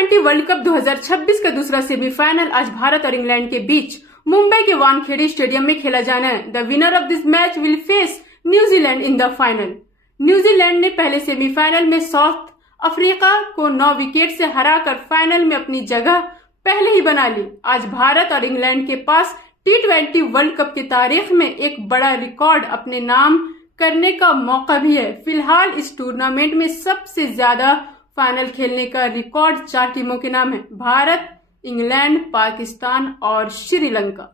T20 world cup 2026 का दूसरा semifinal आज भारत और इंग्लैंड के बीच मुंबई के वानखेड़े स्टेडियम में खेला जाना है। The winner of this match will face New Zealand in the final. New Zealand ने पहले सेमीफाइनल में साउथ अफ्रीका को 9 विकेट से हराकर फाइनल में अपनी जगह पहले ही बना ली। आज भारत और इंग्लैंड के पास T20 वर्ल्ड कप की तारीख में एक बड़ा रिकॉर्ड अपने नाम करने का मौका भी है। फिलहाल इस टूर्नामेंट में सबसे ज्यादा फाइनल खेलने का रिकॉर्ड 4 टीमों के नाम है: भारत, इंग्लैंड, पाकिस्तान और श्रीलंका।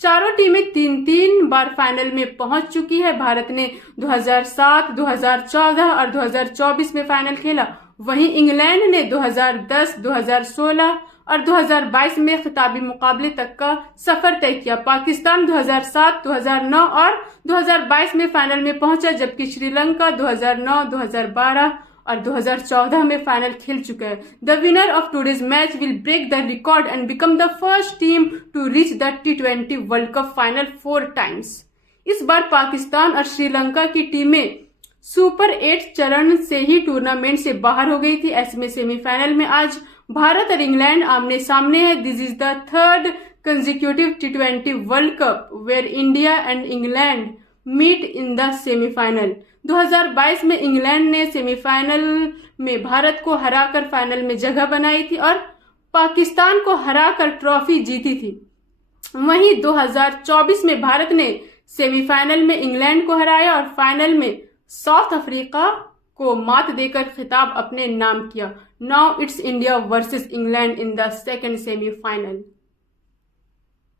चारों टीमें 3-3 बार फाइनल में पहुंच चुकी है। भारत ने 2007, 2014 और 2024 में फाइनल खेला। वहीं इंग्लैंड ने 2010, 2016 और 2022 में खिताबी मुकाबले तक का सफर तय किया। पाकिस्तान 2007, 2009 और 2022 में फाइनल में पहुंचा, जबकि श्रीलंका 2009, 2012 और 2014 में फाइनल खेल चुका है। The winner of today's match will break the record and become the first team to reach the T20 world cup final 4 times. इस बार पाकिस्तान और श्रीलंका की टीमें सुपर 8 चरण से ही टूर्नामेंट से बाहर हो गई थी। ऐसे में सेमीफाइनल में आज भारत और इंग्लैंड आमने सामने है। This is the third consecutive T20 world cup where India and England meet in the semifinal. 2022 में इंग्लैंड ने सेमीफाइनल में भारत को हराकर फाइनल में जगह बनाई थी और पाकिस्तान को हराकर ट्रॉफी जीती थी। वहीं 2024 में भारत ने सेमीफाइनल में इंग्लैंड को हराया और फाइनल में साउथ अफ्रीका को मात देकर खिताब अपने नाम किया। Now it's India versus England in the second semifinal.